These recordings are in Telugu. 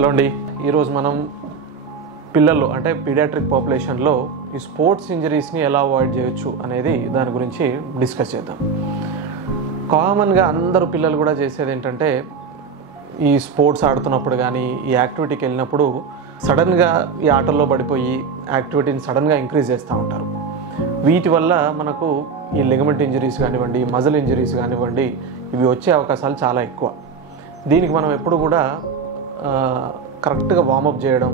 హలో అండి. ఈరోజు మనం పిల్లలు అంటే పీడియాట్రిక్ పాపులేషన్లో ఈ స్పోర్ట్స్ ఇంజరీస్ని ఎలా అవాయిడ్ చేయొచ్చు అనేది దాని గురించి డిస్కస్ చేద్దాం. కామన్గా అందరూ పిల్లలు కూడా చేసేది ఏంటంటే ఈ స్పోర్ట్స్ ఆడుతున్నప్పుడు కానీ ఈ యాక్టివిటీకి వెళ్ళినప్పుడు సడన్గా ఈ ఆటల్లో పడిపోయి యాక్టివిటీని సడన్గా ఇంక్రీజ్ చేస్తూ ఉంటారు. వీటి వల్ల మనకు ఈ లిగమెంట్ ఇంజరీస్ కానివ్వండి, మజిల్ ఇంజరీస్ కానివ్వండి, ఇవి వచ్చే అవకాశాలు చాలా ఎక్కువ. దీనికి మనం ఎప్పుడు కూడా కరెక్ట్గా వార్మప్ చేయడం,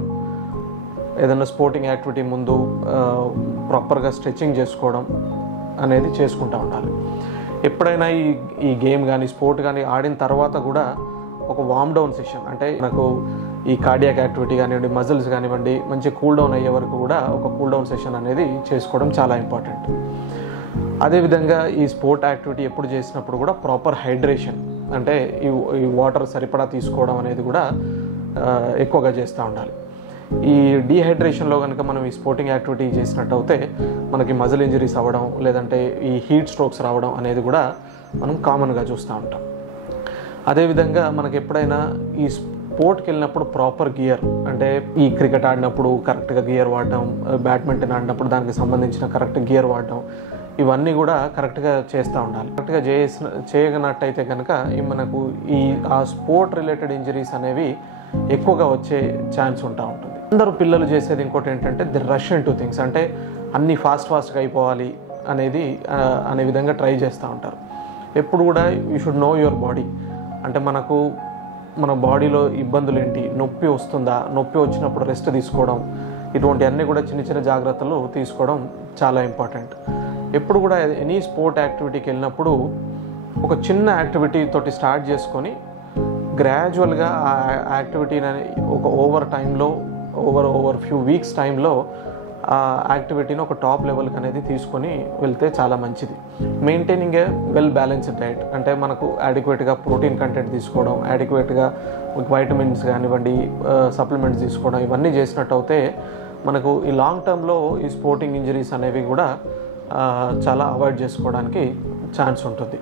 ఏదైనా స్పోర్టింగ్ యాక్టివిటీ ముందు ప్రాపర్గా స్ట్రెచ్చింగ్ చేసుకోవడం అనేది చేసుకుంటూ ఉండాలి. ఎప్పుడైనా ఈ గేమ్ కానీ స్పోర్ట్ కానీ ఆడిన తర్వాత కూడా ఒక వార్మ్ డౌన్ సెషన్, అంటే మనకు ఈ కార్డియాక్ యాక్టివిటీ కానివ్వండి, మజిల్స్ కానివ్వండి, మంచి కూల్ డౌన్ అయ్యే వరకు కూడా ఒక కూల్ డౌన్ సెషన్ అనేది చేసుకోవడం చాలా ఇంపార్టెంట్. అదేవిధంగా ఈ స్పోర్ట్ యాక్టివిటీ ఎప్పుడు చేసినప్పుడు కూడా ప్రాపర్ హైడ్రేషన్, అంటే ఈ వాటర్ సరిపడా తీసుకోవడం అనేది కూడా ఎక్కువగా చేస్తూ ఉండాలి. ఈ డీహైడ్రేషన్లో కనుక మనం ఈ స్పోర్టింగ్ యాక్టివిటీ చేసినట్టు అయితే మనకి మజిల్ ఇంజరీస్ అవ్వడం, లేదంటే ఈ హీట్ స్ట్రోక్స్ రావడం అనేది కూడా మనం కామన్గా చూస్తూ ఉంటాం. అదేవిధంగా మనకి ఎప్పుడైనా ఈ స్పోర్ట్కి వెళ్ళినప్పుడు ప్రాపర్ గియర్, అంటే ఈ క్రికెట్ ఆడినప్పుడు కరెక్ట్గా గియర్ వాడడం, బ్యాడ్మింటన్ ఆడినప్పుడు దానికి సంబంధించిన కరెక్ట్ గియర్ వాడడం, ఇవన్నీ కూడా కరెక్ట్గా చేస్తూ ఉండాలి. కరెక్ట్గా చేయగనట్టయితే కనుక మనకు ఆ స్పోర్ట్ రిలేటెడ్ ఇంజరీస్ అనేవి ఎక్కువగా వచ్చే ఛాన్స్ ఉంటుంది. అందరూ పిల్లలు చేసేది ఇంకోటి ఏంటంటే the rush in to things, అంటే అన్నీ ఫాస్ట్గా అయిపోవాలి అనే విధంగా ట్రై చేస్తూ ఉంటారు. ఎప్పుడు కూడా you should know your body, అంటే మన బాడీలో ఇబ్బందులు ఏంటి, నొప్పి వస్తుందా, నొప్పి వచ్చినప్పుడు రెస్ట్ తీసుకోవడం, ఇటువంటి అన్నీ కూడా చిన్న చిన్న జాగ్రత్తలు తీసుకోవడం చాలా ఇంపార్టెంట్. ఎప్పుడు కూడా ఎనీ స్పోర్ట్ యాక్టివిటీకి వెళ్ళినప్పుడు ఒక చిన్న యాక్టివిటీ తోటి స్టార్ట్ చేసుకొని గ్రాడ్యువల్గా ఆ యాక్టివిటీని ఒక ఓవర్ ఫ్యూ వీక్స్ టైంలో ఆ యాక్టివిటీని ఒక టాప్ లెవెల్కి అనేది తీసుకొని వెళ్తే చాలా మంచిది. మెయింటైనింగ్ ఏ వెల్ బ్యాలెన్స్డ్ డైట్, అంటే మనకు అడిక్వేట్గా ప్రోటీన్ కంటెంట్ తీసుకోవడం, అడిక్వేట్గా వైటమిన్స్ కానివ్వండి, సప్లిమెంట్స్ తీసుకోవడం, ఇవన్నీ చేసినట్టు అయితే మనకు ఈ లాంగ్ టర్మ్లో ఈ స్పోర్టింగ్ ఇంజరీస్ అనేవి కూడా చాలా అవాయిడ్ చేసుకోవడానికి ఛాన్స్ ఉంటుంది.